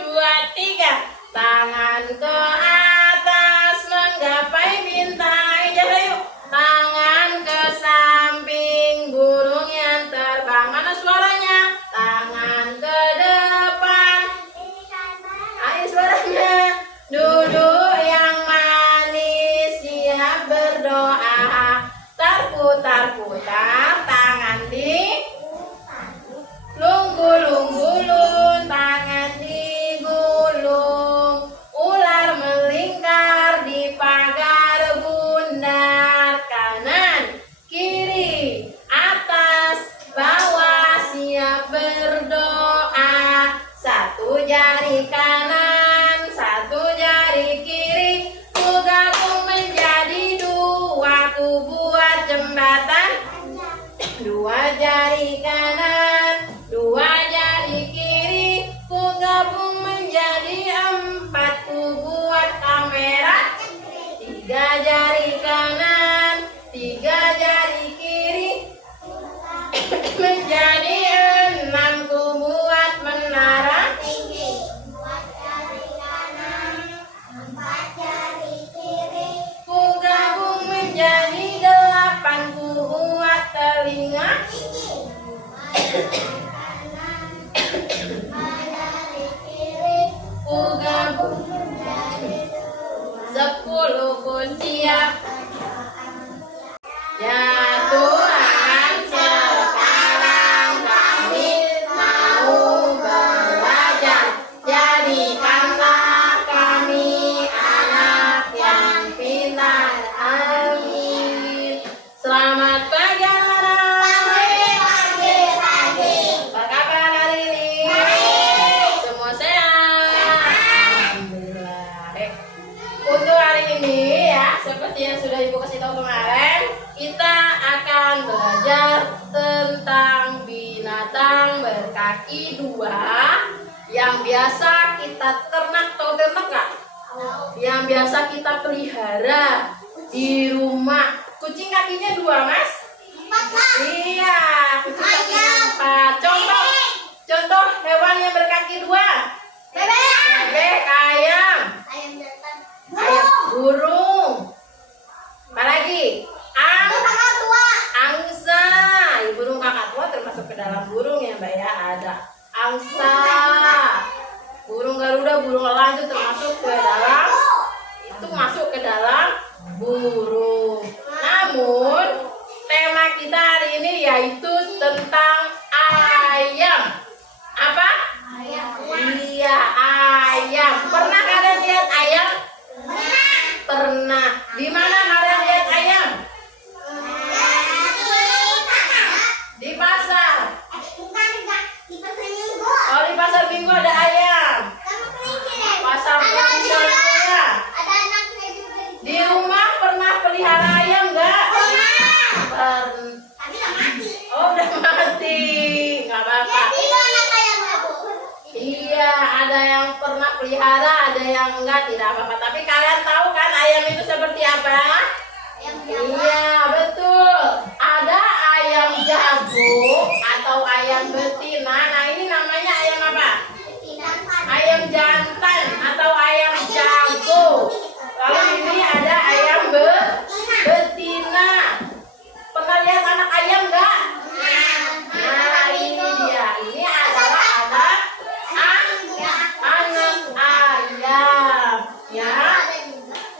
dua, tiga. Tangan ke atas menggapai bintang. Ijazah yuk. Tangan ke samping, burung yang terbang. Mana suaranya? Tangan ke depan. Ayo suaranya. Duduk yang manis, siap berdoa. Terputar-putar tangan di lunggu-lunggu-lung, tangan digulung. Ular melingkar di pagar bundar. Kanan, kiri, atas, bawah, siap berdoa. Satu jari kanan, satu jari kiri, ku gabung menjadi dua, ku buat jembatan. Dua jari kanan, dua jari kiri, ku gabung menjadi empat, ku buat kamera. Tiga jari kanan, tiga jari kiri, menjadi enam, ku buat menara. Ku gabung menjadi delapan, ku buat telinga. Ku gabung menjadi 10, ku siap. Ya Tuhan, sekarang kami mau belajar. Jadikanlah kami anak yang pintar. Amin. Selamat pagi anak-anak. Apa kabar hari ini? Semua sehat? Alhamdulillah. Untuk hari ini ya, seperti yang sudah Ibu kasih tahu kemarin, kita akan belajar tentang binatang berkaki dua yang biasa kita ternak. Tahu ternak nggak? Yang biasa kita pelihara di rumah. Kucing kakinya dua, Mas? Iya, kucing kakinya 4. Contoh hewan yang berkaki dua. Bebek, ayam, burung. Apa lagi? Angsa. Burung kakak tua termasuk ke dalam burung ya, Mbak ya. Ada angsa, burung garuda, burung elang itu termasuk ke dalam, itu masuk ke dalam burung. Namun tema kita hari ini yaitu tentang ayam. Apa? Iya, ayam. Pernah kalian lihat ayam? Pernah. Di mana kalian lihat ayam? Di pasar. Oh, di pasar Minggu ada ayam. Pasar tradisional ya. Di rumah pernah pelihara ayam enggak? Oh, udah mati. Enggak apa-apa. Iya, ada yang pernah pelihara, ada yang enggak, tidak apa-apa. Tapi kalian tahu kan ayam itu seperti apa? Iya, betul. Ada ayam jago atau ayam betina. Nah, ini namanya ayam apa? Ayam jantan atau ayam jago. Lalu ini ada ayam betina. Pernah lihat anak ayam enggak? Nah, ini dia. Ini adalah anak ayam. Ya.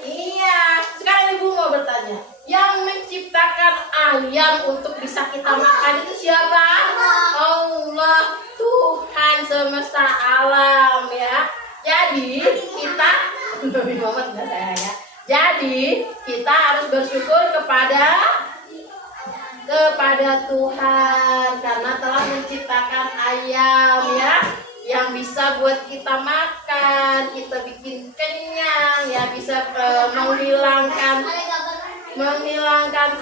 Iya. Sekarang Ibu mau bertanya. Yang menciptakan ayam untuk bisa kita makan itu siapa? Allah, Tuhan semesta alam ya. Jadi kita Nabi Muhammad enggak saya ya. Jadi kita harus bersyukur kepada Tuhan karena telah menciptakan ayam ya, yang bisa buat kita makan, kita bikin kenyang ya, bisa menghilangkan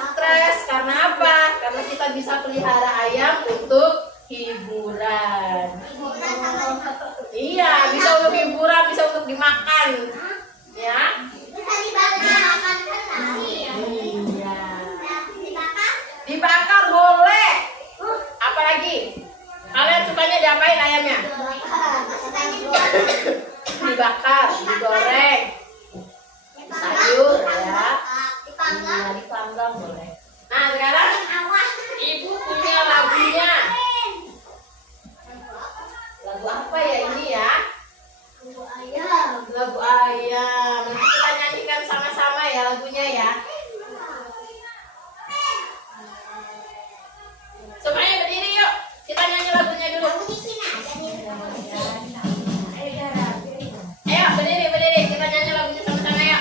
stres. Karena apa? Karena kita bisa pelihara ayam untuk hiburan. Iya, bisa untuk hiburan, bisa untuk dimakan ya. Iya. Dibakar boleh. Apalagi? Kalian sukanya diapain ayamnya? dibakar, digoreng, sayur ya. Iya, dipanggang boleh. Nah sekarang ibu punya lagunya. Lagu apa ya ini ya? Lagu ayam. Nanti kita nyanyikan sama-sama ya lagunya ya. Semuanya berdiri yuk. Kita nyanyi lagunya dulu. Ayo berdiri. Kita nyanyi lagunya sama-sama ya.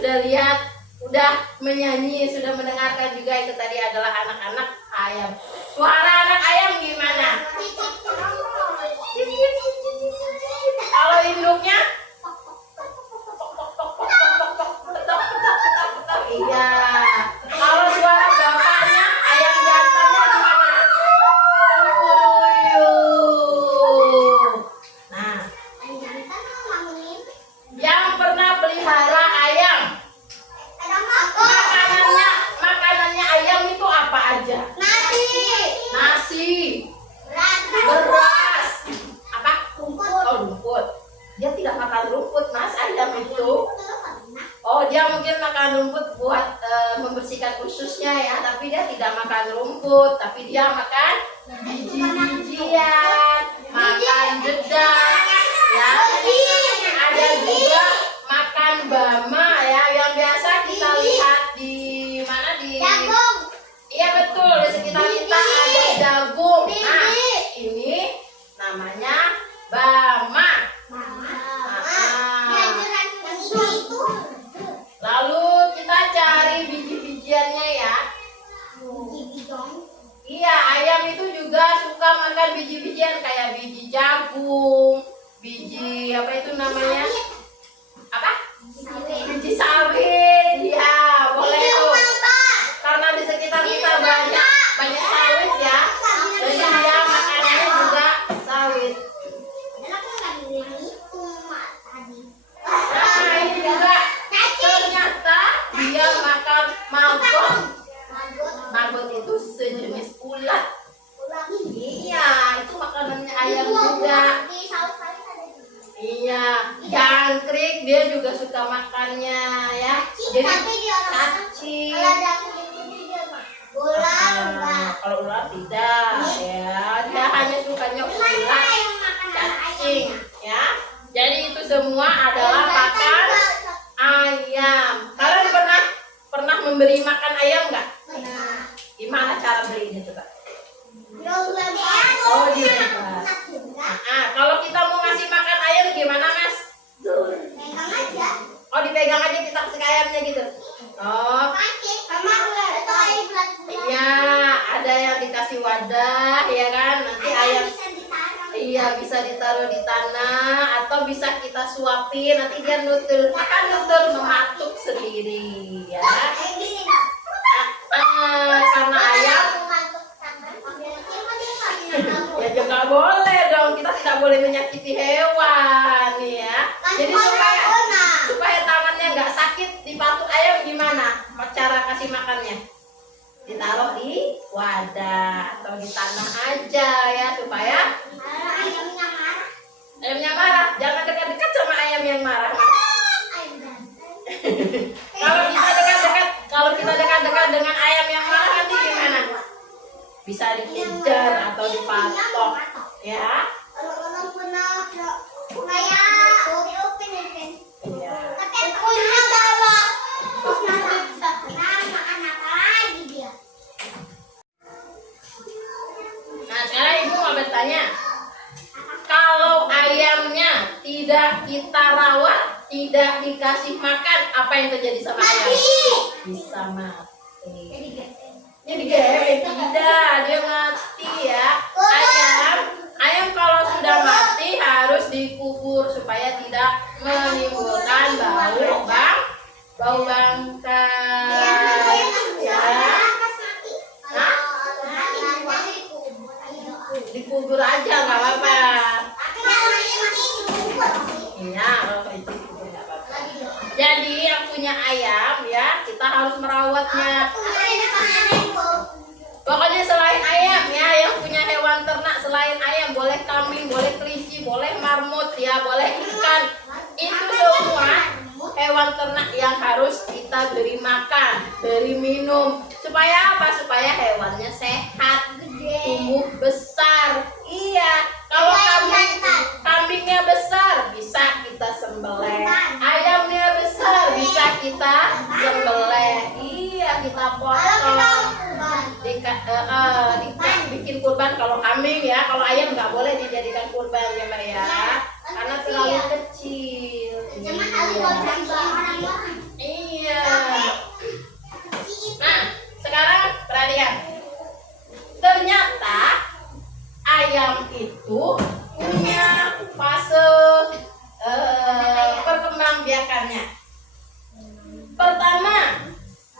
Sudah lihat, udah menyanyi, sudah mendengarkan juga itu tadi adalah anak-anak ayam. Suara anak ayam gimana? Kalau induknya? Iya. Kalau suara bapaknya, ayam jantannya gimana? Nah, yang pernah pelihara ayam, makanannya ayam itu apa aja? Nasi, beras, apa? Oh, rumput. Dia tidak makan rumput, Mas, ayam itu. Oh, dia mungkin makan rumput buat membersihkan ususnya ya, tapi dia tidak makan rumput, tapi dia makan biji-bijian, makan dedak, ya. Ada juga makan bama ya, yang biasa kita lihat di mana, di jagung. Iya betul, di sekitar kita ada jagung. Nah, ini namanya bama. Lalu kita cari biji-bijiannya ya. Iya, ayam itu juga suka makan biji-bijian kayak biji jagung, biji apa itu namanya? Apa? Biji sawit. Ya, boleh tuh. Karena di sekitar kita banyak sawit ya. Jadi dia makanannya juga sawit. Nah, ini juga ternyata dia makan maggot. Maggot itu sejenis ulat. Iya, itu makanannya ayam juga. Iya, jangan telur tidak ya, dia hanya sukanya ulat, cacing ya. Jadi itu semua adalah pakan ayam. Kalian pernah memberi makan ayam nggak? Gimana cara belinya coba? Oh iya. Kalau kita mau ngasih makan ayam gimana mas? Oh dipegang aja kita kasih ayamnya gitu. Oh iya, ada yang dikasih wadah ya kan, nanti ayam iya bisa ditaruh di tanah atau bisa kita suapin, nanti dia nutul, akan nutul mematuk sendiri ya. Karena ayam ya juga boleh dong, kita tidak boleh menyakiti hewan ya. Jadi supaya tangannya nggak sakit dipatuk ayam gimana cara kasih makannya? Ditaruh di wadah atau di tanah aja ya, supaya ayamnya marah. Jangan dekat-dekat sama ayam yang marah. Kalau kita dekat-dekat dengan ayam yang marah nanti gimana? Bisa dikejar atau dipatok ya. Nah sekarang ibu mau bertanya, kalau ayamnya tidak kita rawat, tidak dikasih makan, apa yang terjadi sama ayam? Bisa mati. Jadi tidak, dia mati ya. Ayam kalau sudah mati harus dikubur supaya tidak menimbulkan bau bangkai ya. Dikubur aja nggak apa-apa. Iya, kalau itu nggak apa-apa. Jadi yang punya ayam ya, kita harus merawatnya. Pokoknya selain ayam ya, yang punya hewan ternak selain ayam, boleh kambing, boleh kelinci, boleh marmut ya, boleh ikan. Itu semua hewan ternak yang harus kita beri makan, beri minum. Supaya apa? Supaya hewannya sehat, tumbuh besar. Iya, kalau kambingnya besar bisa kita sembelih, ayamnya besar bisa kita sembelih. Iya, kita potong, bikin kurban kalau kambing ya. Kalau ayam nggak boleh dijadikan kurban ya Mbak ya, karena terlalu kecil. Iya. Nah sekarang perhatikan, ternyata ayam itu punya fase perkembangbiakannya. Pertama,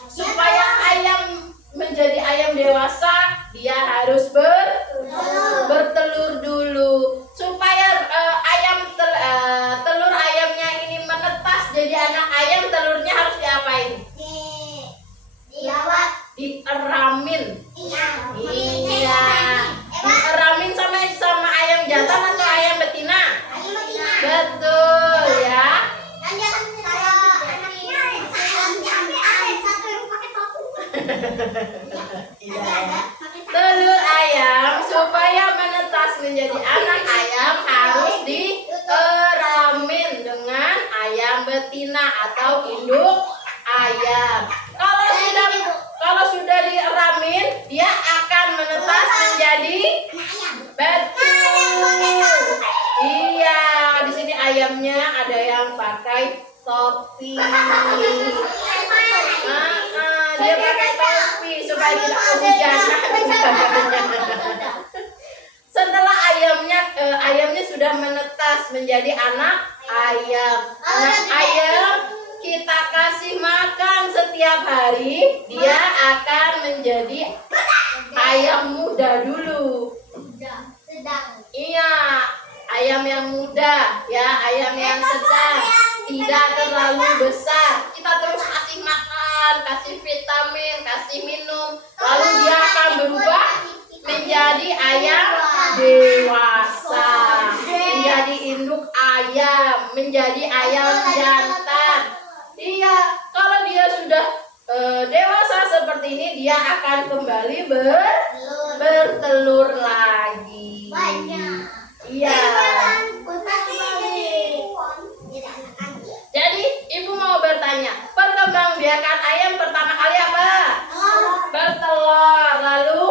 supaya ayam menjadi ayam dewasa, dia harus bertelur dulu. Supaya telur ayamnya ini menetas jadi anak ayam, telurnya harus diapain? Dieramin. Iya. Dieramin sama ayam jantan atau ayam betina? Betul ya. Telur ayam supaya menetas menjadi anak ayam harus dieramin dengan ayam betina atau induk ayam. Kalau sudah dieramin, dia akan menetas menjadi betul. Iya, di sini ayamnya ada yang pakai topi. Dia pakai topi supaya tidak kehujanan. Setelah ayamnya sudah menetas menjadi anak ayam. Anak ayam kita kasih makan setiap hari, dia akan menjadi ayam muda dulu. Iya, ayam yang muda ya, ayam yang sedang, tidak terlalu besar. Kita terus kasih makan, kasih vitamin, kasih minum, lalu dia akan berubah menjadi ayam dewasa, menjadi induk ayam, menjadi ayam jantan. Iya, kalau dia sudah dewasa seperti ini, dia akan kembali bertelur lagi. Banyak. Iya. Jadi ibu mau bertanya, perkembangbiakan ayam pertama kali apa? Bertelur. Lalu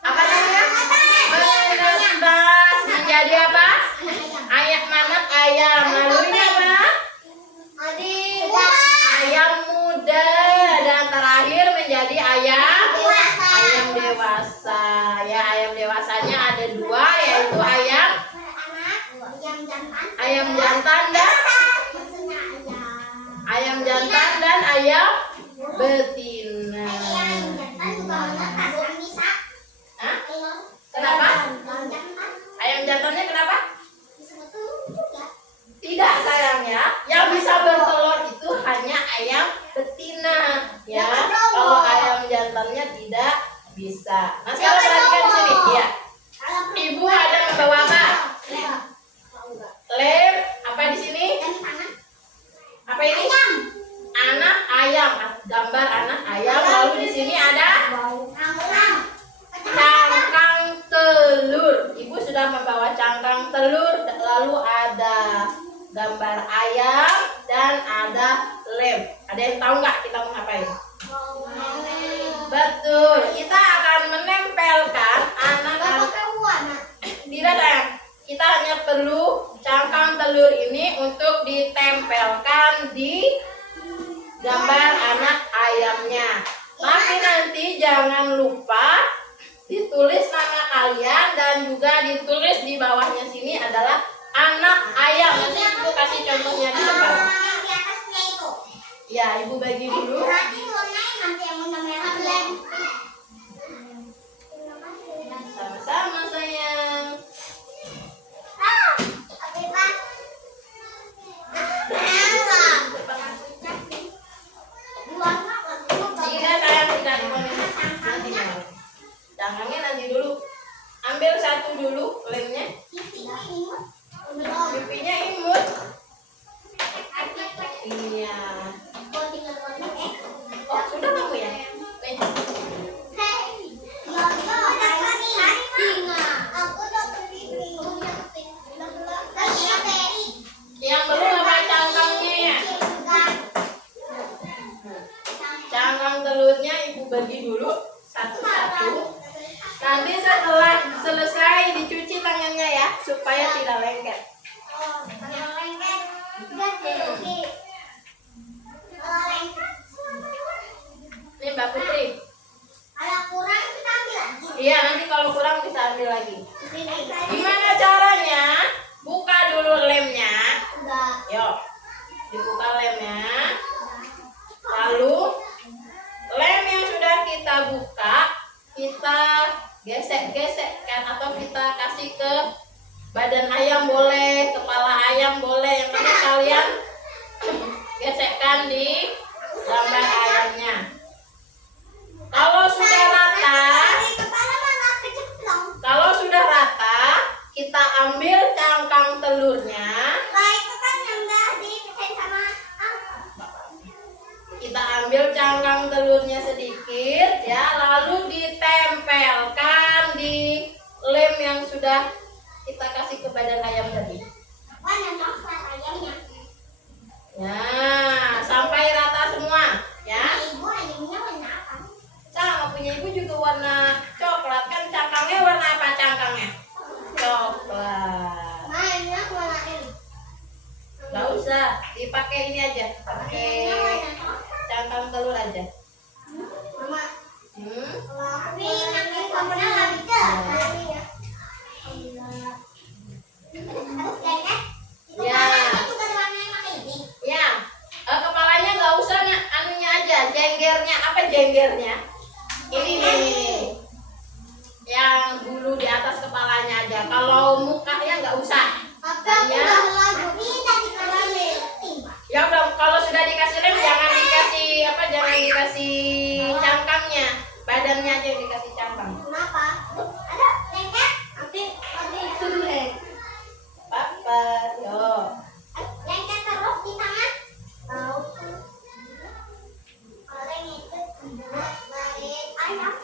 apa namanya? Menetas menjadi apa? Ayam anak ayam. Lalu ini apa? Ayam muda. Dan terakhir menjadi ayam dewasa. Ya, ayam dewasanya ada dua, yaitu ayam jantan dan ayam betina. Hah? Kenapa? Ayam jantannya kenapa? Tidak sayang ya. Yang bisa bertelur itu hanya ayam betina ya. Kalau ayam jantannya tidak bisa. Nah, sekarang perhatikan di sini ya. Ibu ada membawa apa? Lem. Apa di sini? Apa ini? Anak ayam. Gambar anak ayam. Lalu di sini ada cangkang telur. Ibu sudah membawa cangkang telur. Lalu ada gambar ayam dan ada lem. Ada yang tahu nggak kita mau ngapain? Betul. Kita akan menempelkan tidak sayang. Kita hanya perlu cangkang telur ini untuk ditempelkan di gambar anak ayamnya. Tapi nanti jangan lupa ditulis nama kalian dan juga ditulis di bawahnya sini adalah anak ayam. Nanti ibu kasih contohnya di depan. Ya, ibu bagi dulu. Sama-sama sayang. Tidak sayang, tidak nanti mau. Cangkangnya nanti dulu. Ambil satu dulu lemnya. Pipinya imut. Iya. Oh, sudah kamu ya? Nih. Yang belum apa cangkangnya? Cangkang telurnya ibu bagi dulu satu-satu. Nanti setelah selesai dicuci tangannya ya, supaya tidak lengket. Ini Mbak Putri. Kalau kurang kita ambil lagi. Iya, nanti kalau kurang bisa ambil lagi. Gimana caranya? Buka dulu lemnya. Yuk, dibuka lemnya. Lalu lem yang sudah kita buka, kita gesek-gesekkan atau kita kasih ke badan ayam boleh, kepala ayam boleh, yang mana kalian gesekkan di gambar ayamnya. Kalau sudah rata, kita ambil cangkang telurnya. Kita ambil cangkang telurnya sedikit ya, lalu ditempelkan di lem yang sudah kita kasih ke badan ayam tadi. Nah, sampai rata semua ya. Sama punya ibu juga warna coklat, kan cangkangnya warna apa cangkangnya? Coklat. Gak usah, dipakai ini aja, pakai cangkang telur aja. Ya, kepalanya nggak usah anunya aja, jenggernya. Apa jenggernya? Ini nih, yang bulu di atas kepalanya aja. Kalau mukanya nggak usah. Ya udah, kalau sudah dikasih lem jangan dikasih cangkangnya, badannya aja yang dikasih cangkang. Kenapa? Ada lengket? Papa, yo. Lengket terus di tangan? Tahu. Orang itu balik ayam.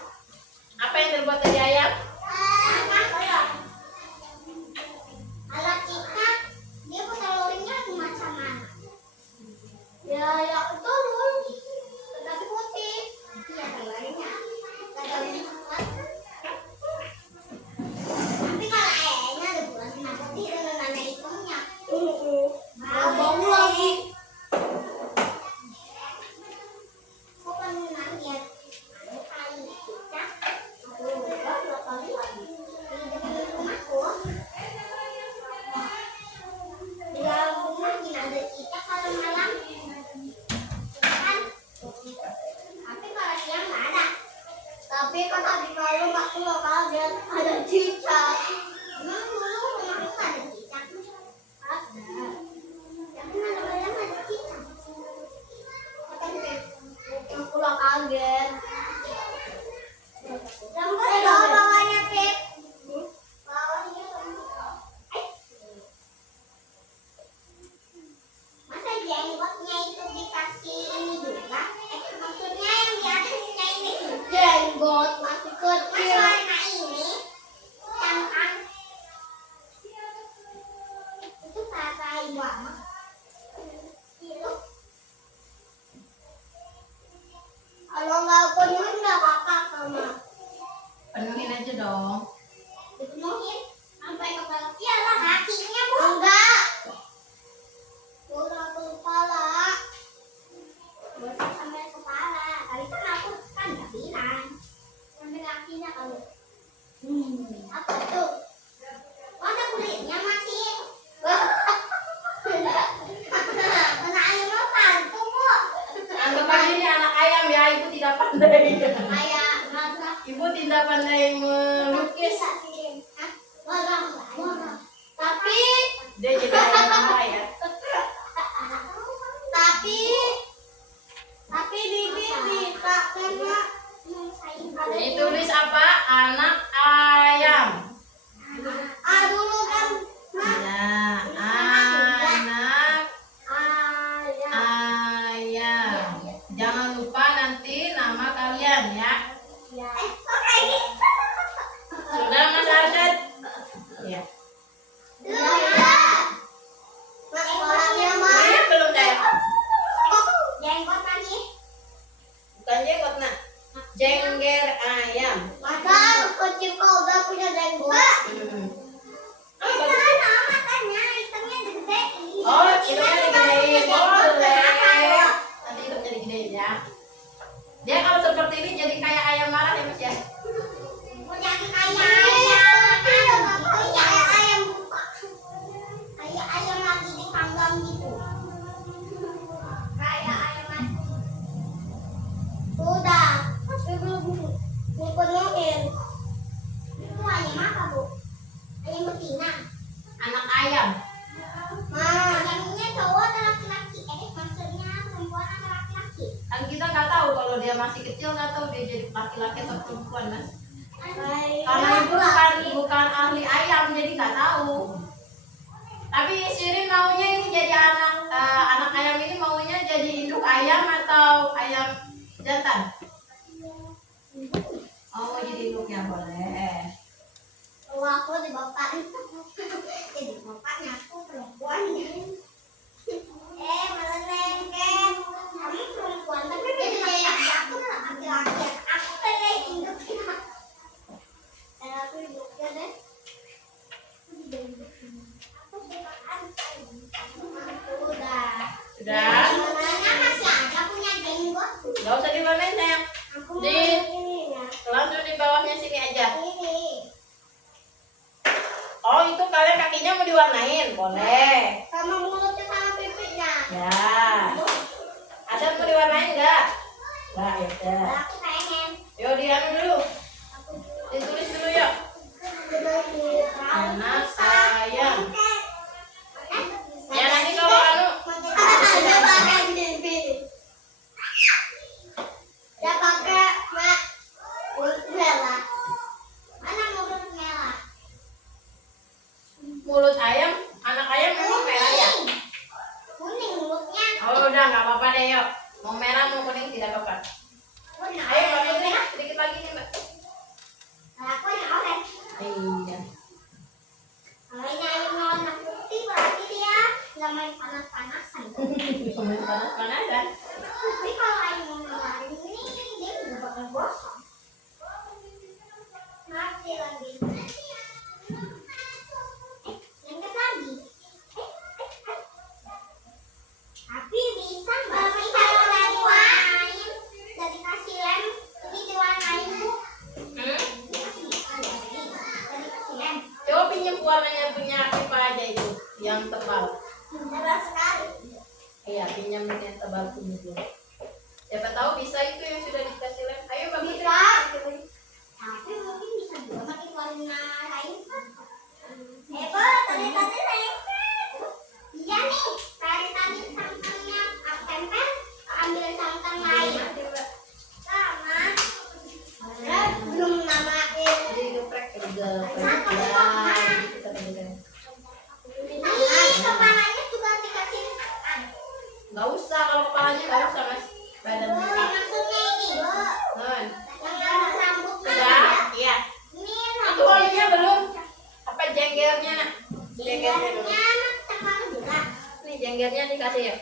Tapi kan tadi malam aku nggak kaget ada cicak. Emang dulu rumah aku nggak ada cicak? Ada. Tapi malam-malam ada cicak. Makanya aku nggak kaget. Lambat dong bawahnya, Pip. Bawahnya masa jenggotnya itu dikasih ini juga? Maksudnya yang di atasnya ini jenggot masih kecil. Mas warna ini yang kan itu pakai banget. Itu kalau nggak penuhin nggak apa-apa sama. Penuhin aja dong. Dipenuhin sampai kepala. Iyalah kakinya bu. Enggak. Kurang kepala. Bosan sampai kepala. Tapi kan aku kan nggak bilang. Sampai kakinya kalau. Apa tuh? Mana kulitnya masih? Kena ayam apa tuh bu? Anggap aja ini anak ayam ya, ibu tidak pandai. Kayak mana? Ibu tidak pandai melukis. Hah? Warna. Tapi Dia jadi ayam apa ya? tapi bibi bisa kena Ini tulis apa? Anak ayam. dulu kan Ya, anak ayam. ayam. Jangan lupa nanti nama kalian ya. Kok kayak gitu? Sudah Mas Arsyad? Ya. Orangnya mah Ini belum kayak jenggot tadi. bukan jenggot nak. Jengger ayam. Masa kecil kau udah punya jenggot? Mana matanya? Hitamnya gede. Oh, hidungnya digedein. Boleh. Nanti hidungnya digedein ya. Dia kalau seperti ini jadi kayak ayam marah ya Mas ya. Mau jadi kayak ayam. Kayak ayam buka. Kayak ayam lagi dipanggang gitu. Kayak ayam lagi. Udah, tapi belum dipenuhin. Itu ayam apa bu? Ayam betina. Anak ayam. Ayamnya cowok atau laki-laki? Maksudnya perempuan atau laki-laki? Kan kita nggak tahu kalau dia masih kecil, nggak tahu dia jadi laki-laki atau perempuan Mas. Karena ibu bukan ahli ayam jadi nggak tahu. Tapi Sirin maunya ini jadi anak ayam ini maunya jadi induk ayam atau ayam jantan? Oh mau jadi induknya boleh. Kalau aku di bapak jadi bapaknya aku perempuan. Malah nengken. Kamu perempuan tapi beda laki-laki. Aku malah laki-laki. Aku kayak induknya. Aku induknya deh. Aku suka udah. Sudah? Mana masih ada punya jenggot. Nggak usah diwarnain sayang. Aku mau Di- ini ya. Langsung di bawahnya sini aja. Ini. Oh itu kalian kakinya mau diwarnain? Boleh. Sama mulutnya sama pipinya. Ya. Ada mau diwarnain nggak? Nggak ya udah. Aku pengen. Yuk dianu dulu. Ditulis dulu yuk. Anak ayam. Ya nanti kalau anu Ya pakai mak mulut merah. Mana mulut merah? mulut ayam, anak ayam memang merah ya. Kuning mulutnya. Oh udah nggak apa-apa deh yuk. Mau merah mau kuning tidak apa-apa. Ayo mbak Putri sedikit lagi nih mbak. Aku yang orange. Iya. Kalau ini ayam warna putih berarti dia nggak main panas-panasan. Pemain panas-panasan. Tapi kalau ayam warna ini dia nggak bakal gosong. Mati lagi. Lengket lagi. Tapi bisa nggak sih kalau dari ayam dari kasih lem ini diwarnain bu? Masih bisa nggak sih? Dari kasih lem. Coba pinjam warnanya punya Pipa aja itu yang tebal. Tebal sekali. Iya pinjam yang tebal punya dulu. Siapa tahu bisa itu yang sudah dikasih lem. Ayo mbak Putri. Bisa. kasih ya.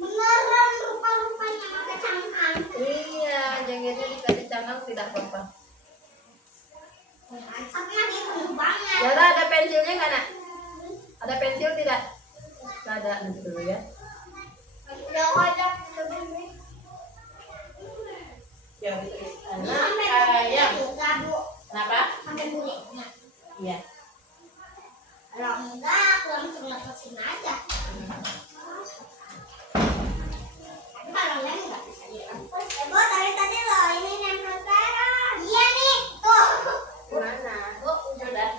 Beneran rupa-rupanya pakai cangkang. Iya, jenggetnya dikasih cangkang tidak apa-apa. Asapnya dia penuh banget. Yara, ada pensilnya nggak nak? Ada pensil tidak? Nggak ada, nanti dulu ya. Udah ada sebelumnya. Ya, ditulis Ini anak sampai ayam. juga, Bu. Kenapa? Sampai buletnya. Iya. Kalau enggak, aku langsung lepasin aja. Tapi kalau enggak, enggak bisa dilepas. Bu, dari tadi loh, ini nempel terus. Iya nih, tuh. Mana? Oh, sudah.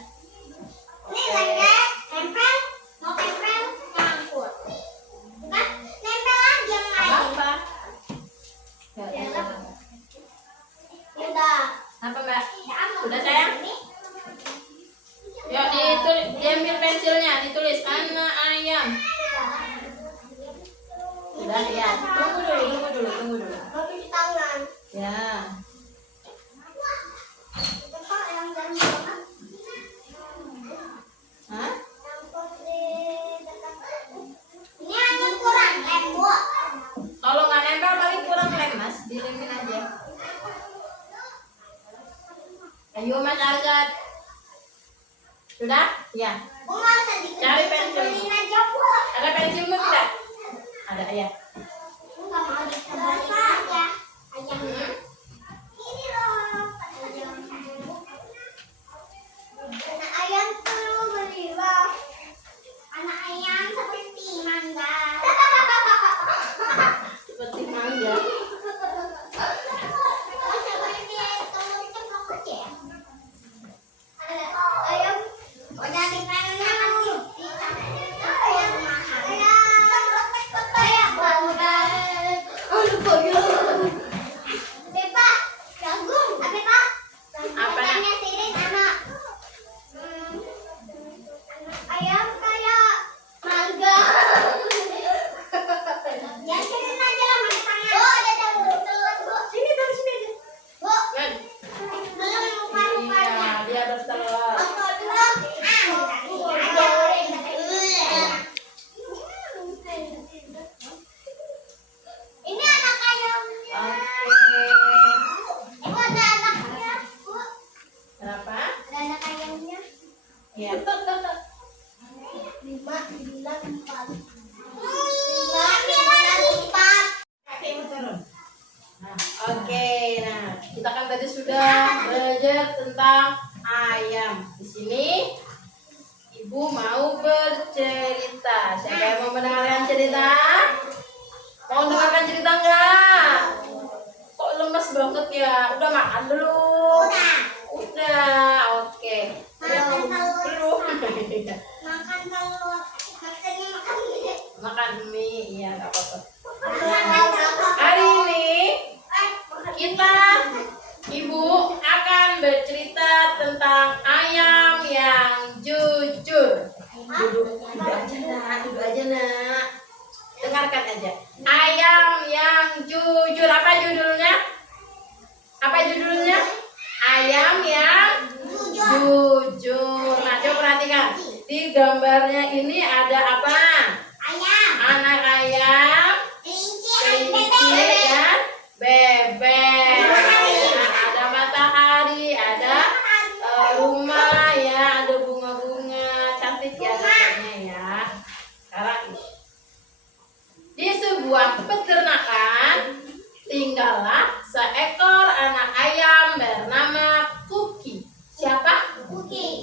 Ini lagi nempel, mau tempel, nyangkut. Bukan, nempel lagi yang lain. Apa? Ya, udah. Apa mbak? Ya, aman. Udah sayang? Ini. Yuk ditulis, diambil pensilnya, ditulis anak ayam. Sudah ya. Tunggu dulu. Mau cuci tangan. Ya. Itu Pak yang jangan banget. Hah? Nyangkut di dekat. Ini hanya kurang lem, Bu. Kalau nggak nempel paling kurang lem mas, dilemin aja. Ayo mas Arzat. Sudah? Ya. Bu, nggak usah Cari pensil. dikecilin aja, Bu. Ada pensilmu tidak? Ada ya. Bu, nggak mau dikebalik aja. Ayam. Hmm? Ini loh. Ayam. Anak ayam tuh berliwah. Anak ayam seperti mangga. Seperti mangga. Oh, seperti telur ceplok aja ya? Ayam. Oh, jadi pengennya masih ayam mahal. Ayam bangga. Aduh, koyor. Bepa, jagung. Bepa. Apa, Nak? Tanya sirin anak. Ayam kayak mangga. Ya sirin aja lah pakai tangan. Oh, ada telur, Bu. Sini taruh sini aja. Bu, Kan? belum rupa-rupanya. Iya, dia bertelur. Otot dulu. Aja. Ini anak ayamnya. Oke. Ibu ada anaknya, Bu. Kenapa? Ada anak ayamnya. Iya. 5, 9, 4. 5, 9, 4. Kakimu turun. Nah, oke. Nah, kita kan tadi sudah belajar tentang ayam. Di sini ibu mau bercerita. Siapa yang mau mendengarkan cerita? Mau dengarkan cerita enggak? Kok lemes banget ya? Udah makan belum? Udah. Oke. Makan telur. Belum. Makan telur. Maksudnya makan mie. Makan mie, iya nggak apa-apa. Makan telur. Hari ini kita ibu akan bercerita tentang ayam yang jujur. Duduk aja nak. Dengarkan aja. Ayam yang jujur. Apa judulnya? Ayam yang jujur. Nah, coba perhatikan. Di gambarnya ini ada apa? Ayam. Anak ayam, Kelinci. kelinci, dan bebek. Nah, ada matahari, ada rumah ya, ada bunga-bunga, cantik ya gambarnya ya. Sekarang di sebuah peternakan tinggallah seekor anak ayam bernama Cookie. Siapa? Cookie.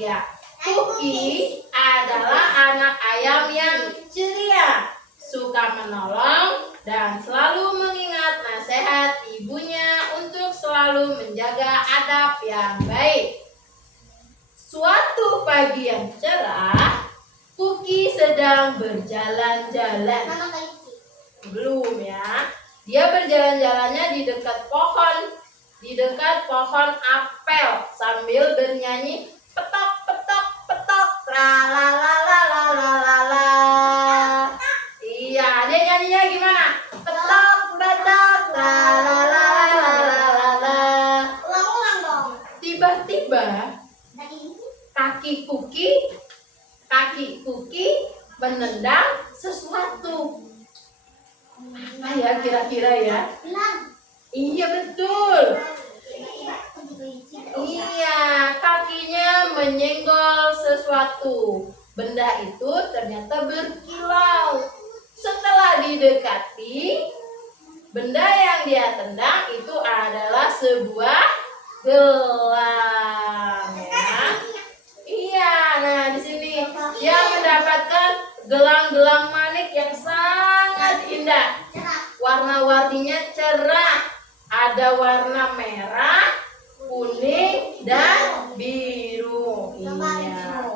Iya. Cookie adalah anak ayam yang ceria, suka menolong dan selalu mengingat nasihat ibunya untuk selalu menjaga adab yang baik. Suatu pagi yang cerah, Cookie sedang berjalan-jalan. Mama kelinci. Belum ya. Dia berjalan-jalannya di dekat pohon apel sambil bernyanyi petok petok petok la la la la la la la la. Iya, dia nyanyinya gimana? Petok petok la la la la la la la. Ulang-ulang dong. Tiba-tiba Tadi ini. kaki Cookie betul. Iya, kakinya menyenggol sesuatu. Benda itu ternyata berkilau. Setelah didekati, benda yang dia tendang itu adalah sebuah gelang, ya. Iya, nah di sini dia mendapatkan gelang-gelang manik yang sangat indah. Warna-warninya cerah. Ada warna merah, kuning, dan biru. Iya.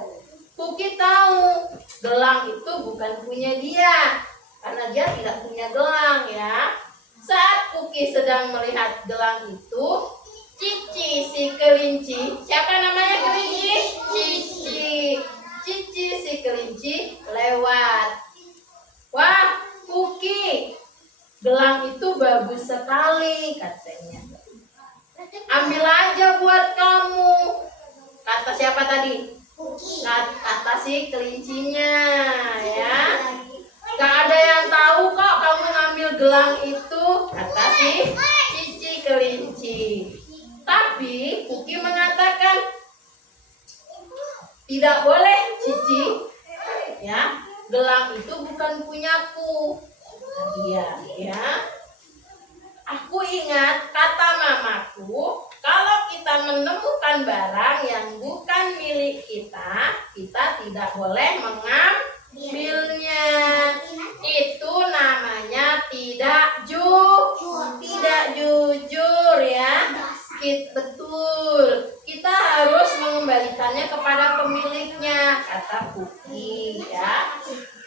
Puki tahu gelang itu bukan punya dia, karena dia tidak punya gelang, ya. Saat Puki sedang melihat gelang itu, Cici si kelinci, siapa namanya kelinci? Cici. Cici si kelinci lewat. Wah, Puki, gelang itu bagus sekali, katanya. Ambil aja buat kamu. Kata siapa tadi? Kata si kelincinya, ya. Gak ada yang tahu kok kamu ngambil gelang itu, kata si Cici kelinci. Tapi Puki mengatakan, tidak boleh Cici, ya. Gelang itu bukan punyaku. Dia, ya. Aku ingat kata mamaku, kalau kita menemukan barang yang bukan milik kita, kita tidak boleh mengambilnya. Itu namanya tidak jujur, ya. Betul. Kita harus mengembalikannya kepada pemiliknya, kata Puki, ya.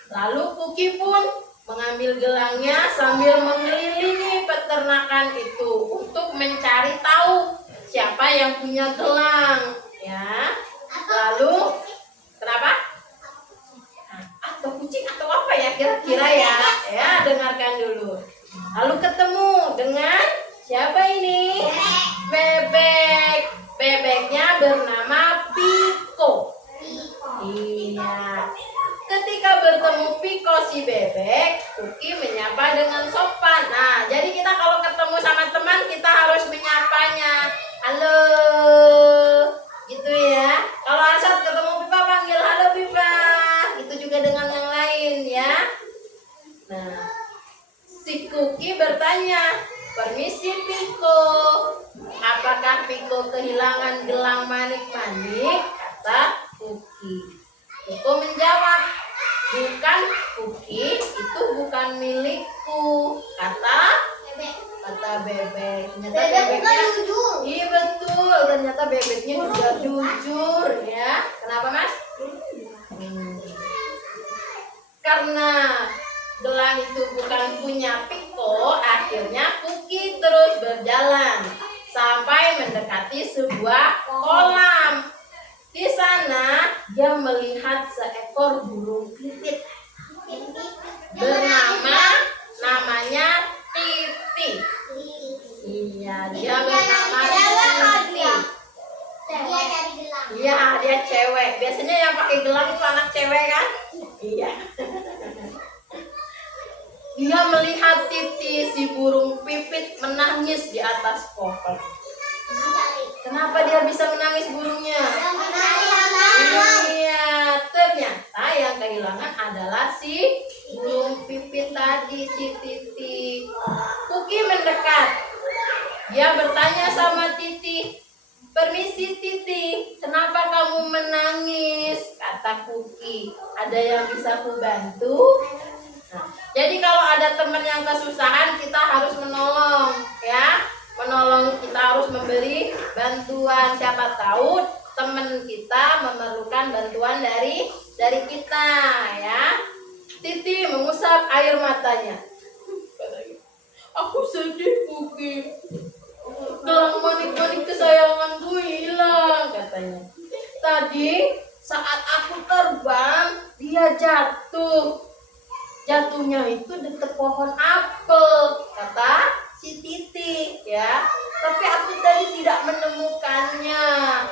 Lalu Puki pun mengambil gelangnya sambil mengelilingi peternakan itu untuk mencari tahu siapa yang punya gelang, ya. Lalu kenapa? Atau kucing atau apa ya kira-kira, ya? Ya, dengarkan dulu. Lalu ketemu dengan siapa ini? Bebek. Bebeknya bernama Piko. Iya. Ketika bertemu Piko si bebek, Puki menyapa dengan sopan. Nah, jadi kita kalau ketemu sama teman, kita harus menyapanya. Halo, gitu ya. Kalau Asad ketemu Pipa, panggil halo Pipa. Itu juga dengan yang lain, ya. Nah, si Puki bertanya, permisi Piko, apakah Piko kehilangan gelang manik-manik? Kata Puki. Piko menjawab, bukan Puki, itu bukan milikku, kata bebek. Ternyata bebeknya jujur. Iya betul, ternyata bebeknya juga jujur, ya. Kenapa, Mas? Karena gelang itu bukan punya Piko, akhirnya Puki terus berjalan sampai mendekati sebuah kolam. Di sana dia melihat seekor burung pipit namanya Titi. Iya, dia bernama Titi. Iya, dia cewek. Biasanya yang pakai gelang itu anak cewek, kan? Iya. Dia melihat Titi si burung pipit menangis di atas pohon. Kenapa dia bisa menangis burungnya? Iya, ternyata yang kehilangan adalah si burung pipit tadi, si Titi. Puki mendekat. Dia bertanya sama Titi, permisi Titi, kenapa kamu menangis? Kata Puki, ada yang bisa aku bantu? Nah, jadi kalau ada teman yang kesusahan, kita harus menolong, ya. Menolong, kita harus memberi bantuan. Siapa tahu teman kita memerlukan bantuan dari kita, ya. Titi mengusap air matanya. Aku sedih, Puki. Gelang manik-manik kesayanganku hilang, katanya. Tadi saat aku terbang, dia jatuh. Jatuhnya itu dekat pohon apel, kata si Titi, ya. Tapi aku tadi tidak menemukannya,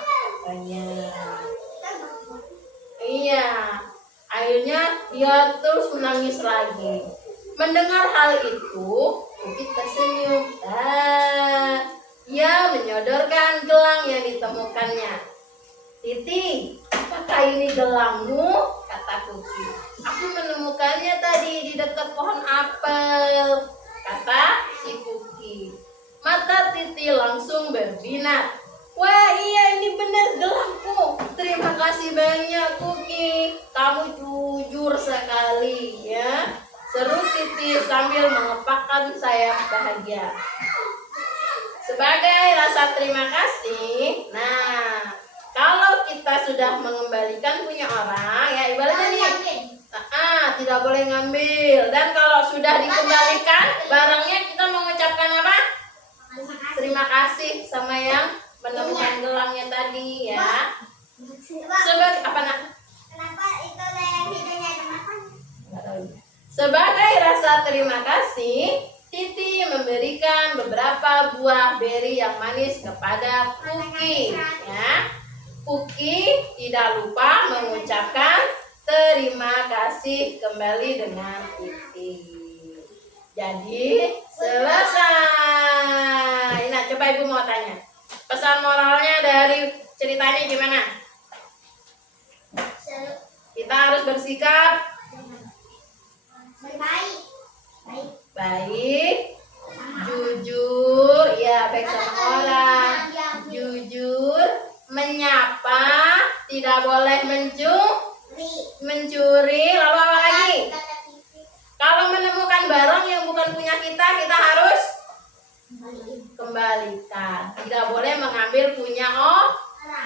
katanya. Iya. Akhirnya dia terus menangis lagi. Mendengar hal itu, Puki tersenyum. menyodorkan gelang yang ditemukannya. Titi, apakah ini gelangmu? Kata Kuki. Aku menemukannya tadi di dekat pohon apel, kata si Kuki. Mata Titi langsung berbinar. Wah, iya, ini benar gelangku. Terima kasih banyak Kuki. Kamu jujur sekali ya. Seru Titi sambil mengepakkan sayap bahagia. Sebagai rasa terima kasih, nah, kalau kita sudah mengembalikan punya orang, ya ibaratnya nih, tidak boleh ngambil. Dan kalau sudah dikembalikan barangnya, kita mengucapkan apa? Terima kasih sama yang menemukan gelangnya tadi ya. Sebagai apa nak? Kenapa itu yang hidungnya ada makan? Sebagai rasa terima kasih, Titi memberikan beberapa buah beri yang manis kepada Kuki. Ya, Kuki tidak lupa mengucapkan terima kasih kembali dengan Titi. Jadi selesai. Nah, coba ibu mau tanya, pesan moralnya dari cerita ini gimana? Kita harus bersikap baik, jujur, ya baik sama orang, jujur, menyapa, tidak boleh mencuri, lalu apa lagi? Kalau menemukan barang yang bukan punya kita harus kembalikan. Tidak boleh mengambil punya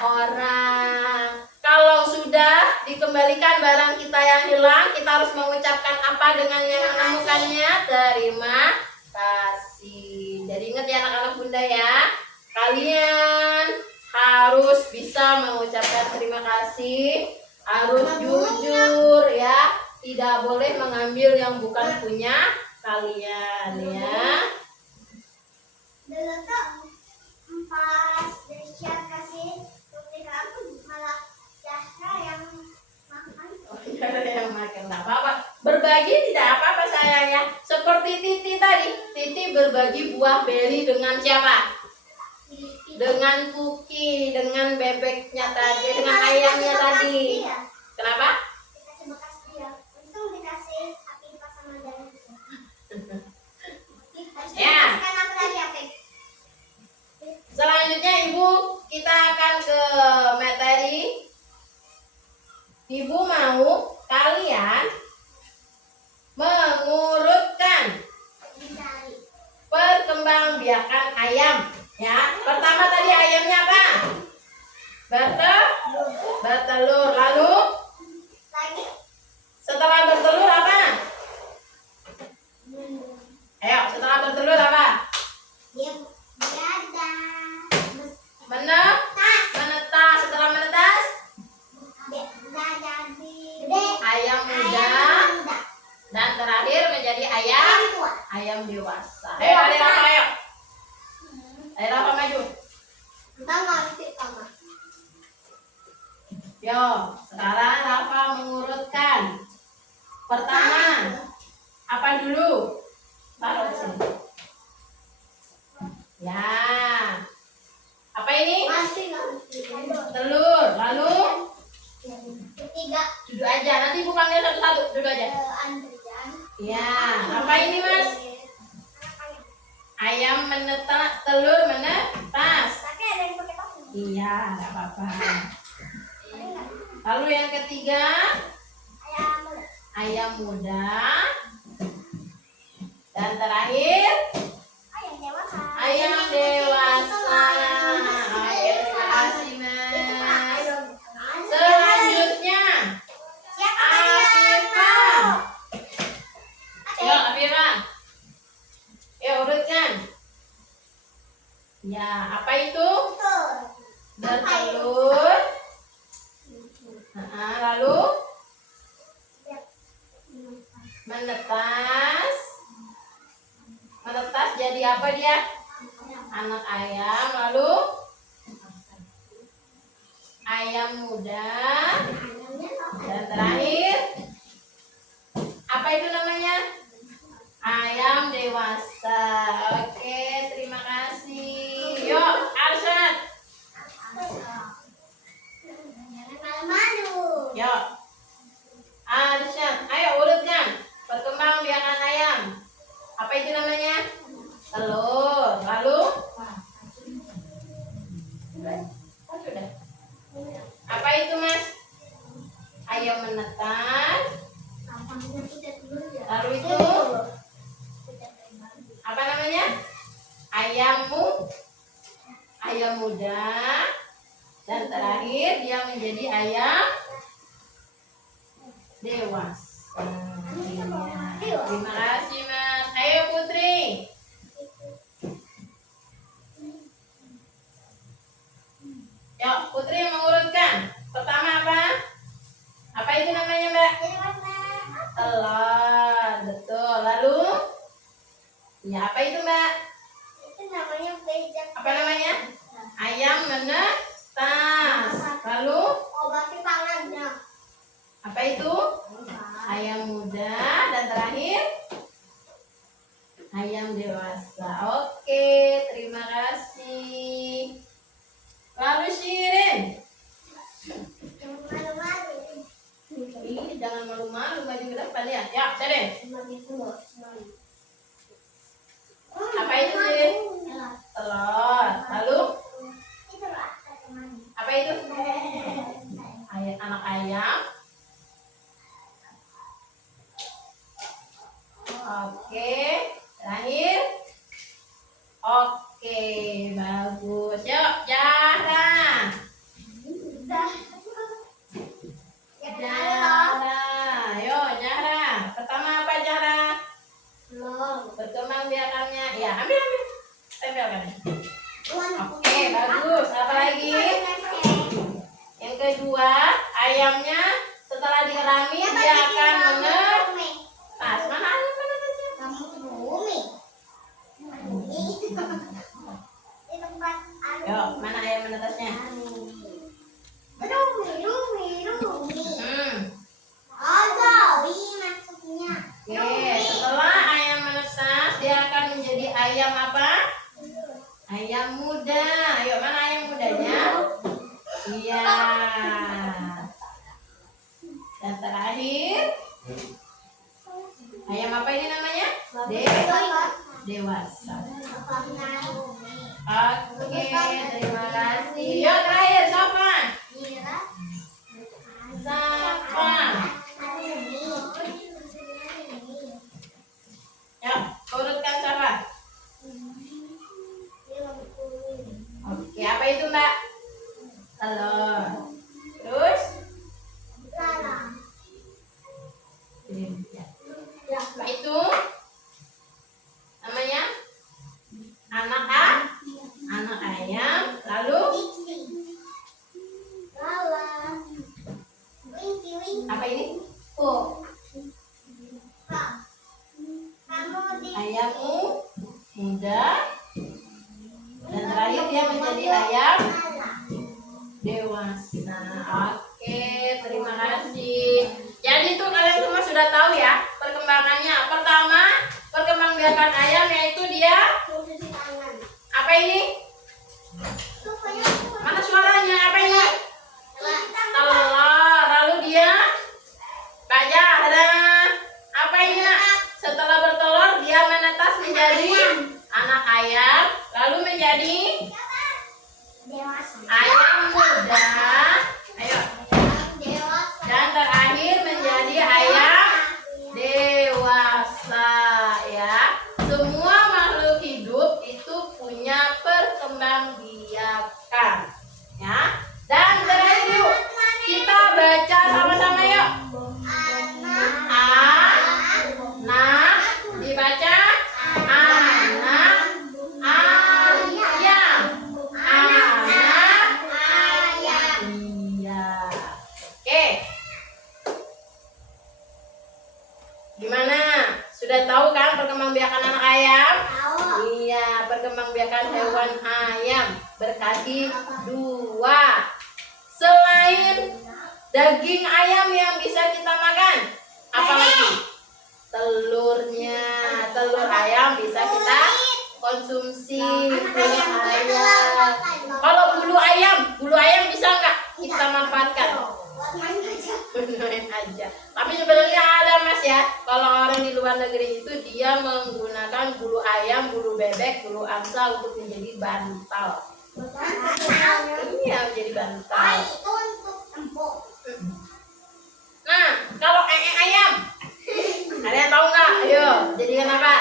orang. Kalau sudah dikembalikan barang kita yang hilang, kita harus mengucapkan apa dengan yang menemukannya? Terima kasih. Jadi ingat ya anak-anak bunda ya, kalian harus bisa mengucapkan terima kasih, harus jujur ya, tidak boleh mengambil yang bukan punya kalian ya. Dulu tuh pas Desya kasih bukti ke aku malah Jasra yang makan. Yang makan nggak apa-apa, berbagi tidak apa-apa sayang ya. Seperti Titi tadi, Titi berbagi buah beri dengan siapa? Dengan Kuki, dengan bebeknya tadi, dengan ayamnya tadi. Kenapa? Dikasih bekas dia. Untung dikasih Apipa sama Dani. Ya. Kan apa lagi Apip? Selanjutnya Ibu, kita akan ke materi. Ibu mau kalian mengurutkan perkembangbiakan ayam ya. Pertama tadi ayamnya apa? Bertelur. Lalu setelah bertelur apa? Ayo, setelah bertelur apa? Dia berada. Menetas. Setelah menetas ayam muda. Dan terakhir menjadi ayam dewasa. Ayo, Rafa, ayo. Ayo Rafa maju. Yo, sekarang Rafa mengurutkan. Pertama, apa dulu? Taruh di sini. Ya. Apa ini? Telur. Lalu Ketiga duduk aja. Nanti Ibu panggil satu-satu. Duduk aja. Andrian. Ya. Apa ini Mas? Ayam menetas, telur menetas. Tapi ada yang pakai topi. Iya, nggak apa-apa. Lalu yang ketiga, ayam muda. Dan terakhir, ayam dewasa. Oke, terima kasih Mas. Selanjutnya, Afifa. Yo, Afifa. Yo, urutkan. Ya, apa itu? Bertelur. Lalu menetas. Menetas jadi apa dia? Anak ayam. Lalu ayam muda. Dan terakhir, apa itu namanya? Ayam dewasa. Oke, terima kasih. Yuk, Arsha. ayam muda. Dan terakhir dia menjadi ayam dewasa. Iya. Terima kasih Mas. Ayo Putri. Yuk Putri mengurutkan. Pertama apa? Apa itu namanya Mbak? Telur. Betul. Lalu? Ya apa itu Mbak? Itu namanya bejak. Apa namanya? Ayam menetas. Lalu? Obati tangannya. Apa itu? Ayam muda. Dan terakhir? Ayam dewasa. Oke, terima kasih. Lalu Shirin. Malu-malu. Ih, jangan malu-malu, maju ke depan ya. Ya, Shirin. Apa itu Shirin? Telur. Lalu? Apa itu? Anak ayam. Oke, terakhir. Oke, bagus. Yuk, Zahra. Zahra. Yuk, Zahra. Pertama apa Zahra? Berkembang biakannya. Ya, ambil. Tempelkan. Oke, bagus. Apa lagi? Yang kedua, ayamnya setelah dikerami dia akan menetas. Mana ayam menetasnya? Yuk, mana ayam menetasnya? Oke, setelah ayam menetas dia akan menjadi ayam apa? Ayam muda. Yuk, mana ayam mudanya? Iya. Dan terakhir, ayam apa ini namanya? Dewasa. Oke, terima kasih. Yuk, terakhir, Sofan. Sofan. Yuk, urutkan Sofan. Oke, apa itu Mbak? Telur. Terus? Apa itu? Namanya? Anak ayam. Lalu? Apa ini? Ayammu muda. Dan terakhir dia menjadi ayam dewasa. Oke, terima kasih. Jadi tuh kalian semua sudah tahu ya perkembangannya. Pertama, perkembangbiakan ayam yaitu dia apa ini? Mana suaranya? Apa ini? Telur. Lalu dia ada apa ini nak? Setelah bertelur dia menetas menjadi anak ayam, lalu menjadi ayam muda. Ayo. Dan terakhir menjadi ayam dewasa ya. Semua makhluk hidup itu punya perkembangbiakan ya. Dan terakhir yuk kita baca sama-sama yuk. Anak dibaca anak ayam. Iya. Oke. Gimana? Sudah tahu kan perkembangbiakan anak ayam? Iya, perkembangbiakan hewan ayam berkaki 2. Selain daging ayam yang bisa kita makan, apalagi telurnya. Telur ayam bisa kita konsumsi. Bulu ayam. Kalau bulu ayam bisa nggak kita manfaatkan? Main aja. Tapi sebenarnya ada Mas ya. Kalau orang di luar negeri itu dia menggunakan bulu ayam, bulu bebek, bulu angsa untuk menjadi bantal. Iya, menjadi bantal. Nah, kalau ayam, ada yang tahu nggak? Ayo, jadi kenapa?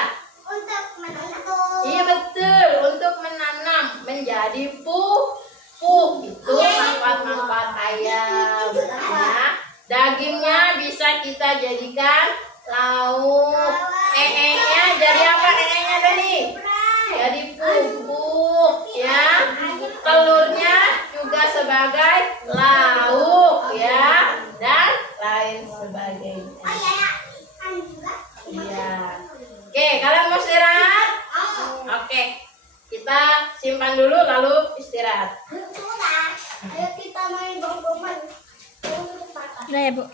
Untuk menentu. Iya betul, untuk menanam, menjadi pupuk. Itu manfaat-manfaat ayam ya. Dagingnya bisa kita jadikan lauk. Nya jadi apa? Nya tadi jadi pupuk ya. Telurnya juga sebagai lauk ya, dan lain sebagainya. Iya. Oke, kalian mau istirahat? Oke, kita simpan dulu lalu istirahat. Ayo kita main bom-boman. Udah ya, Bu.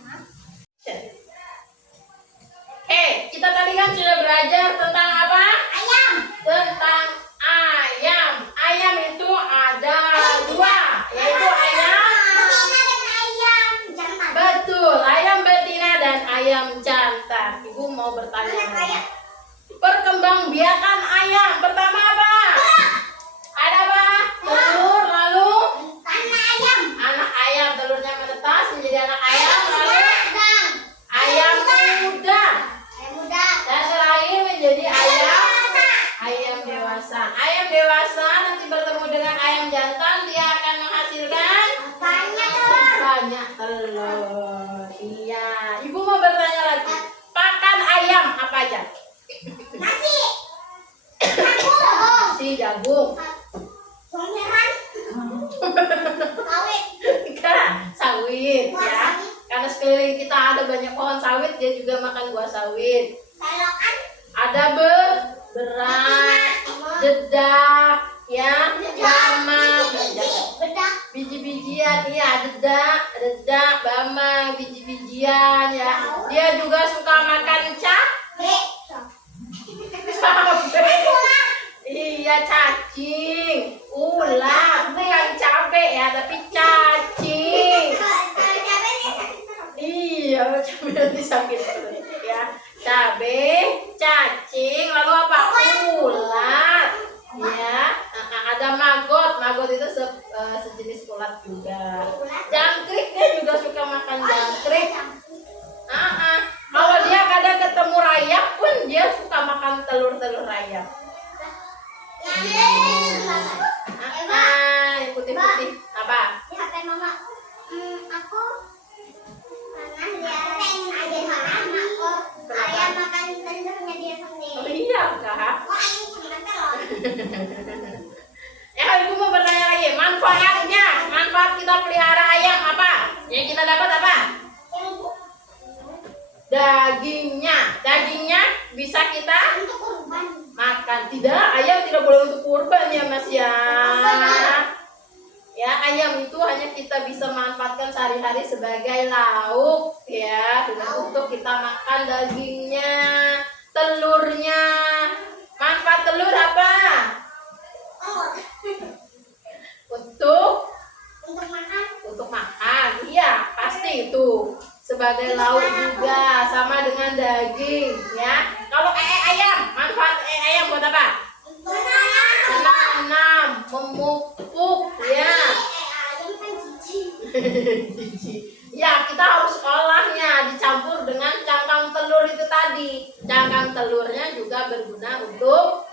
Kita tadi kan sudah belajar tentang apa? Ayam. Tentang ayam. Ayam itu ada dua, yaitu ayam. Betina dan ayam jantan. Betul, ayam betina dan ayam jantan. Ibu mau bertanya. Perkembangbiakan ayam pertama apa? Ada apa? Telur, lalu anak ayam, telurnya menetas menjadi anak ayam, lalu ayam muda, dan terakhir menjadi ayam dewasa. Ayam dewasa nanti bertemu dengan ayam jantan, dia akan menghasilkan banyak telur. Iya, ibu mau bertanya lagi. Pakan ayam apa aja? Nasi, jagung, sawit ya. Karena sekeliling kita ada banyak pohon sawit, dia juga makan buah sawit. Ada beras, dedak, ya, bama, biji-bijian, iya, dedak, bama, biji-bijian, ya. Dia juga suka makan cabai. Iya, cacing, ulat, bukan cabai ya, tapi cacing. Iya, cabai nanti sakit perut ya. Cabai, cacing, lalu apa? Ulat. Ya, ada maggot itu sejenis ulat juga. Jangkrik, dia juga suka makan jangkrik. Kalau dia kadang ketemu rayap pun dia suka makan telur-telur rayap. Yang putih-putih apa? Ayam makan telurnya dia sendiri. Oh iya kak. Oh, ayam cuma telur. Ya, ibu mau bertanya lagi. Manfaat kita pelihara ayam apa? Yang kita dapat apa? Dagingnya bisa kita Untuk kurban. makan. Tidak, ayam tidak boleh untuk kurban ya mas ya. Ya, ayam itu hanya kita bisa manfaatkan sehari-hari sebagai lauk ya, untuk kita makan dagingnya, telurnya. Manfaat telur apa? Untuk makan. Untuk makan. Iya, pasti itu. Sebagai lauk juga, sama dengan daging ya. Kalau ayam, manfaat ayam buat apa? Menanam, memupuk ya. Ayam kan jijik. Ya, kita harus olahnya dicampur dengan cangkang telur itu tadi. Cangkang telurnya juga berguna untuk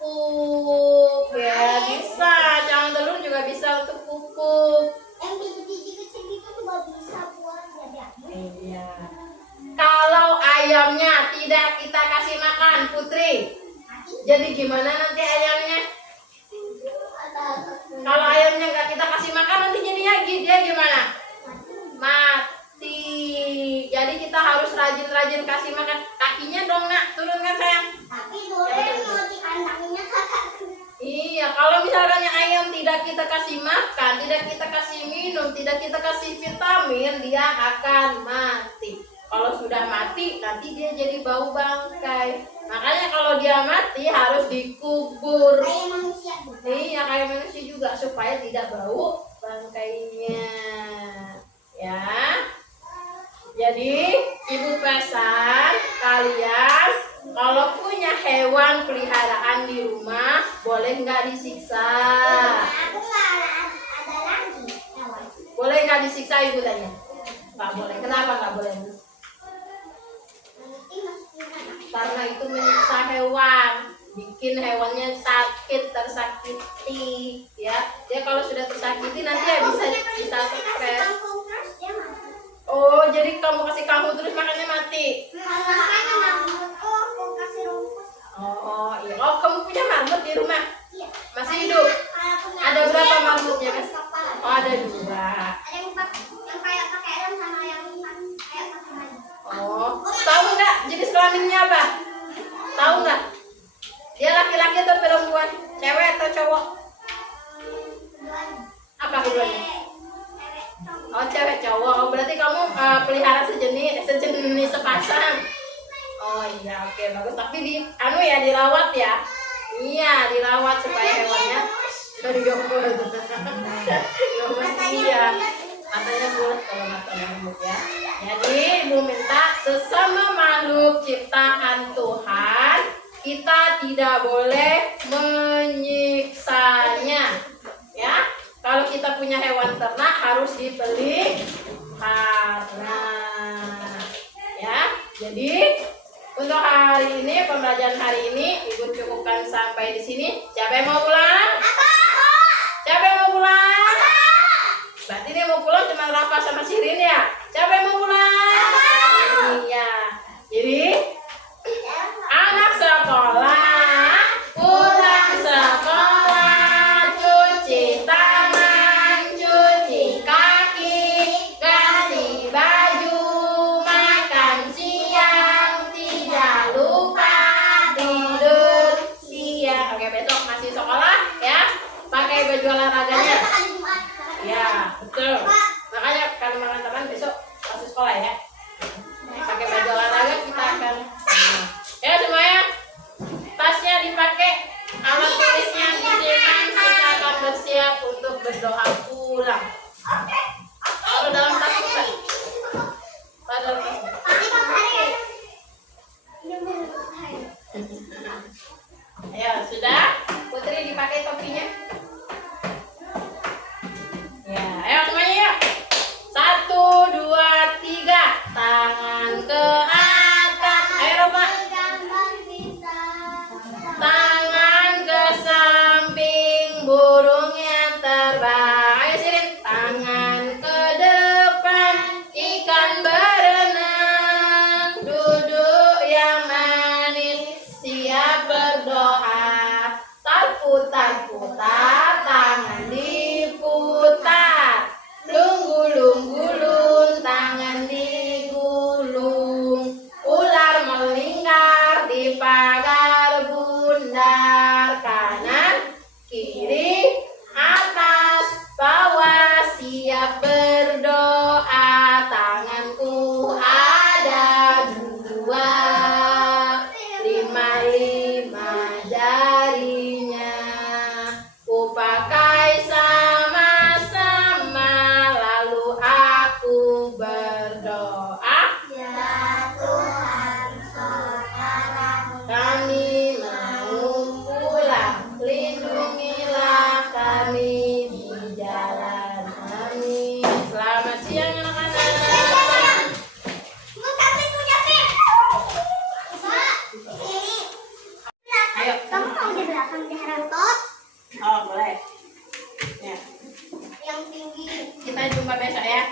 pupuk ya, bisa. Cangkang telur juga bisa untuk pupuk. Yang biji-biji kecil itu juga bisa buat jadi apa? Iya. Kalau ayamnya tidak kita kasih makan, Putri, jadi gimana nanti ayamnya? Kalau ayamnya nggak kita kasih makan, nanti jadinya dia gimana? Mati. Jadi kita harus rajin-rajin kasih makan. Kakinya dong nak, turunkan sayang. Tapi dulu mau di kandangnya kakak. Iya, kalau misalnya ayam tidak kita kasih makan, tidak kita kasih minum, tidak kita kasih vitamin, dia akan mati. Kalau sudah mati, nanti dia jadi bau bangkai. Makanya kalau dia mati harus dikubur. Kayak manusia. Iya, kayak manusia juga supaya tidak bau bangkainya. Ya. Jadi, ibu pesan kalian kalau punya hewan peliharaan di rumah, boleh nggak disiksa? Aku nggak ada lagi hewan. Boleh nggak disiksa, ibu tanya? Nggak boleh. Kenapa nggak boleh? Nanti masukin anak. Karena itu menyiksa hewan. bikin hewannya sakit, tersakiti, ya. Dia kalau sudah tersakiti nanti ya bisa stres. Oh, jadi kamu kasih kamu terus makanya mati. Oh, iya. Oh, kamu punya marmut di rumah? Masih hidup? Ada berapa marmutnya, Mas? Oh, ada 2. Oh, tahu nggak jenis kelaminnya apa? Tahu nggak? Dia laki-laki atau perempuan? Cewek atau cowok? Apa keduanya? Oh, cewek cowok. Oh, berarti kamu pelihara sejenis sepasang. Oh iya, oke, bagus. Tapi dirawat ya. Iya, dirawat supaya hewannya dari gemes. Gemes iya. Matanya bulat kalau matanya gemuk ya. Jadi Ibu minta sesama makhluk ciptaan Tuhan, kita tidak boleh menyiksanya. Ya. Kalau kita punya hewan ternak harus dipelihara. Ya. Jadi untuk hari ini, pembelajaran hari ini Ibu cukupkan sampai di sini. Siapa yang mau pulang? Siapa yang mau pulang? Berarti dia mau pulang cuma Rafa sama Sirin ya? Siapa yang mau pulang? Iya. Jadi anak sekolah pulang sekolah, cuci tangan, cuci kaki, ganti baju, makan siang, tidak lupa tidur siang. Oke, besok masih sekolah ya, pakai baju olahraganya. Ya, betul. Makanya kalau teman-teman besok masuk sekolah ya. Pakai baju olahraga kita akan. Ya semuanya, tasnya dipakai, alat tulisnya disimpan, kita akan bersiap untuk berdoa pulang. Kalau dalam tas bukan? Kalau dalam tas bukan? Ya sudah, Putri dipakai topinya. Ya, ayo semuanya ya. 1, 2, 3. Tangan ke atas. Ayo Ropa. Tangan ke samping, burungnya terbang. Ayo Sirin. Tangan ke depan, ikan berenang. Duduk yang manis, siap berdoa. Putar-putar, tangan diputar. Gulung-gulung, tangan digulung. Ular melingkar di pagar bundar. Kanan, kiri, atas, bawah, siap berdoa. Tanganku ada 2, 5 jarinya. Ku pakai sama-sama, lalu aku berdoa. Ya Tuhan, sekarang Kami mau pulang, lindungilah kami di jalan kami. Selamat siang anak-anak. Ayo. Kamu mau di belakang di Herantos Oh boleh. Ya. yang tinggi. Kita jumpa besok ya.